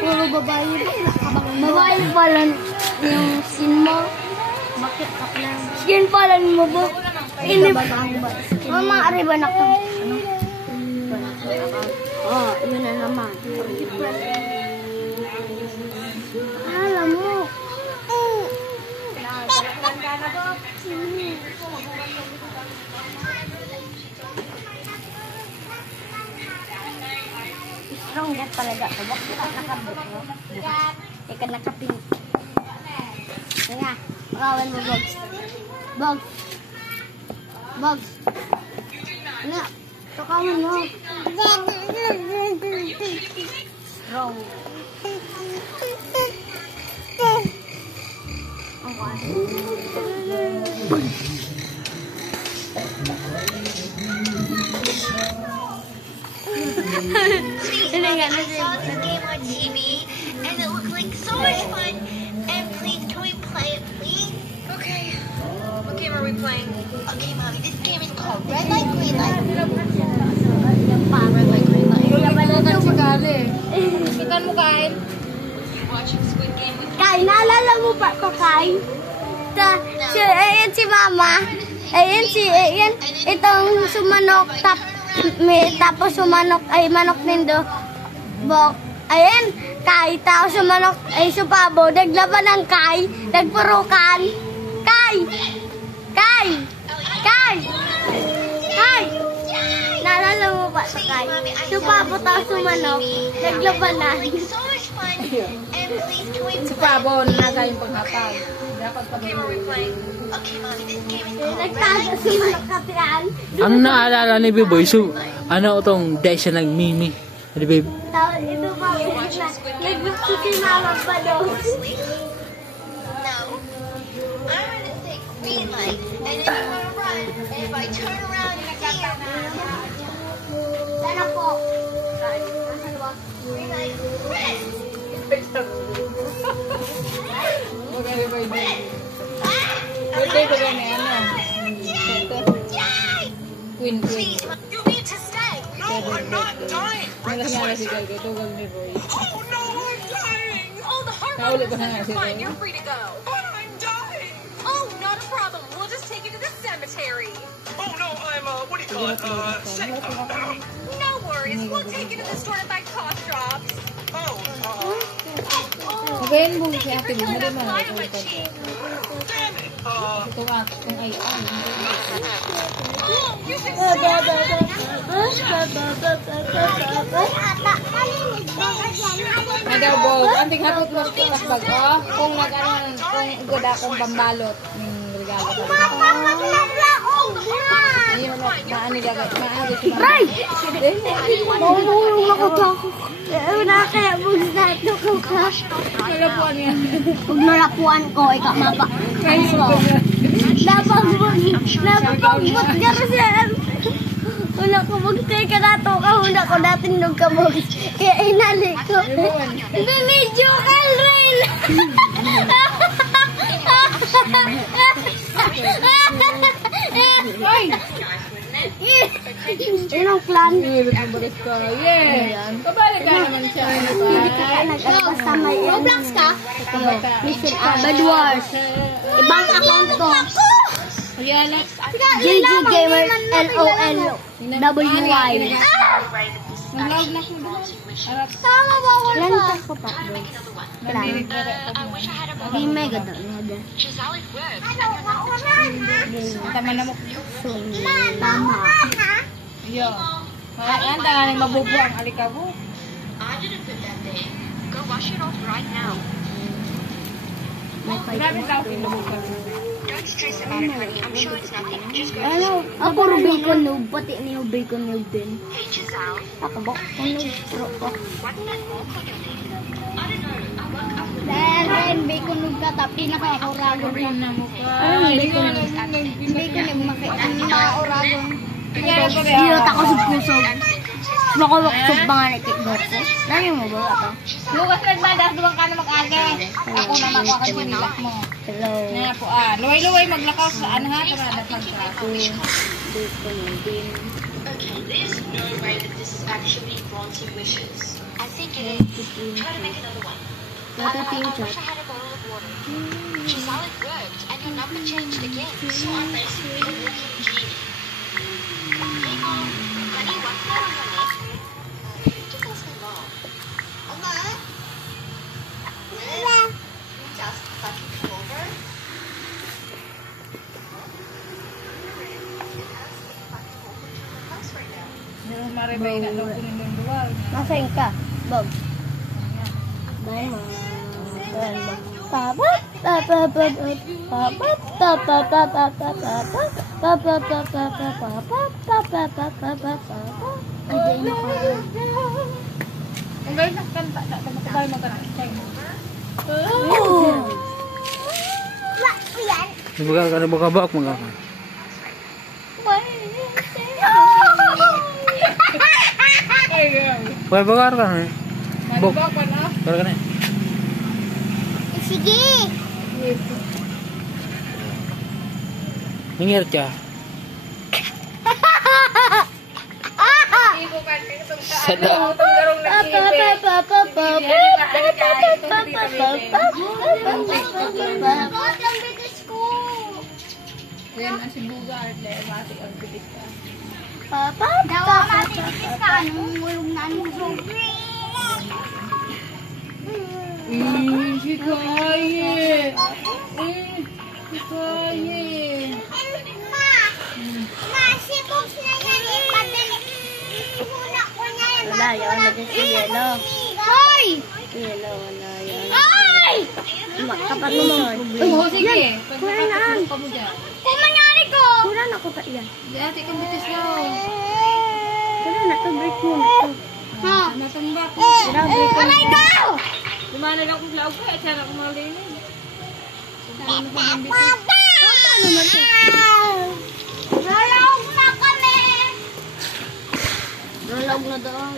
Puro babae. Babae pala yung sin mo. Bakit kaplan? Skin pala mo ba? Ini mama arriba na ko. Ano? Oh, yun na naman. Alam mo. Strong yan talaga. Bakit ka nakabot mo? Ika nakapin. Kaya, pakawan mo, Bogs. Bogs. Bogs. Nga, pakawan mo. Strong. Ang wala. I saw this game on TV and it looked like so much fun. And please, can we play it, please? Okay. What game are we playing? Okay, Mommy, this game is called Red Light, Green Light. Red light, green light. Ikaw si Kali. Ikan mo kain. Watching Squid Game with Kai, naalala mo pa ko, Kai? Ayan si Mama. Ayan, itong sumanok, tapos sumanok, ay manok nindo. Bok, ayan, Kai, tapos sumanok, ay supabo, naglaban ng Kai, nagpurukan. Kai! Naalala mo ba sa Kai? Supabo, tapos sumanok, naglabanan. So much fun. And please, can we si Pabo, nasa yung paghapag. Dapat pag game are we playing? Okay, Mommy, this game is called Red Nagtago Light, si Green Light. Manok Kapian. Ang naalala ni Biboy, so, ano itong dahil siya nagmimi. Di ba? Tapos ito pa, naggusto si Mama pa daw. No. I'm gonna say green light, and then you're gonna run. And if I turn around, you see Sana po. green light, red. Magkali ba yun? Birthday ko gani, ano? Queen. Please, you need to stay. No, I'm not dying. Ang nangyari si Gal, tugal ni Roy. Oh no, I'm dying. Oh, the heart rate is fine. You're free to go. But I'm dying. Oh, not a problem. We'll just take you to the cemetery. Oh no, I'm what do you call it? Sick. No worries. We'll take you to the store to buy cough drops. Magayon mo si Ate Bing. Hindi mo na ito. Damn it. Ito nga, kung ay You should Nadaw bo, anting hapot mo sa mas bago. Kung nag-ano, kung igod akong pambalot ng regalo ko. Ayun, maani gagawin. Maani si Mama. Ray! Mahulong ako to. Kaya bugs na ito ko ka. Nalapuan yan. Pag nalapuan ko, ikaw mapa. Napagbot ka sir. Una ko bugtay ka na to. Una ko dating nung kabugs. Kaya inali ko. Bimidyo ka rin. Inong plan? Balik ka. Yeah. Pabalik ka naman siya. Hindi ka nag-basta may Roblox ka? Mission Bad Wars. Ibang account ko. Ayan. JG Gamer LOLWY. Nag-log na ko doon. Tama ba ako na? Lantas ko pa. Nag-dinig na rin. Di mega doon. Tama na mo. Tama. Yo. Ayan, dahil mabubo ang alikabo. I didn't put that there. Go wash it off right now. Grabe tao pinubukan. Don't stress about it, honey. I'm sure it's nothing. Just go. Ano? Ako ro bacon noob. Pati niyo bacon noob din. Hey, Giselle. Ako ba? Noob pro ko. What's that more for your thing? I don't know. I woke up with Dahil bacon noob ka. Tapi naka-oragon ka. Na mo ka. Ano bacon noob? Bacon noob. Naka-oragon. Hirot ako sa puso. Makawaksog pa nga na kickbox ko. Lagi mo ba ito? Lugas na ba? Dahil doon ka na mag-age. Ako na makuha ka sinilas mo. Hello. Nga po Luway-luway maglakaw sa ano ha? Tara, dasal ka. Bacon noob din. There's no way that this is actually granting wishes. I think it is. Try to make another one. I wish I had a bottle of water. She saw it worked, and your number changed again. So I'm basically a walking genie. Hey, Mom. Honey, what's that on your neck? You took us so long. Mama? Well, just fucking come over. Maribay na daw kunin mo yung luwal. Nasaan ka? Bob. Dahil mo. Papa, papa, papa, papa, papa, papa, papa, papa, papa, papa, papa, papa. Ay, dahil mo ka. Ang gawin na kanta, matabay mo ka na. Ano ba ka mga ka? Wala bagar ka na. Bok. Malibak pa na. Bagar ka na. Sige. Ningir siya. Hindi ko kanta itong Sada. itong garong nag-iipit. Ayan ang si Buga at Mati ang bilis ka. Papa, dawa matitis ka. Anong mulong na anong sobre? Si Kaye. Si Kaye. Ma, si Box na yan. Ipadali. Ihuna ko na yan. Wala, yawan na din si Yelo. Hoy! Yelo, wala yan. Hoy! Kapat mo mga problema. Oo, sige. Pagkakatulog pa mo dyan. Kumangyari ko! Kuran ako pa iyan. Dati kang bitis daw. Kuran na to, break mo na to. Ha? Natumbak. Aray ko! Lumana lang kung laog ko at sana kumalinin. Nalaog na kami! Nalaog na daw.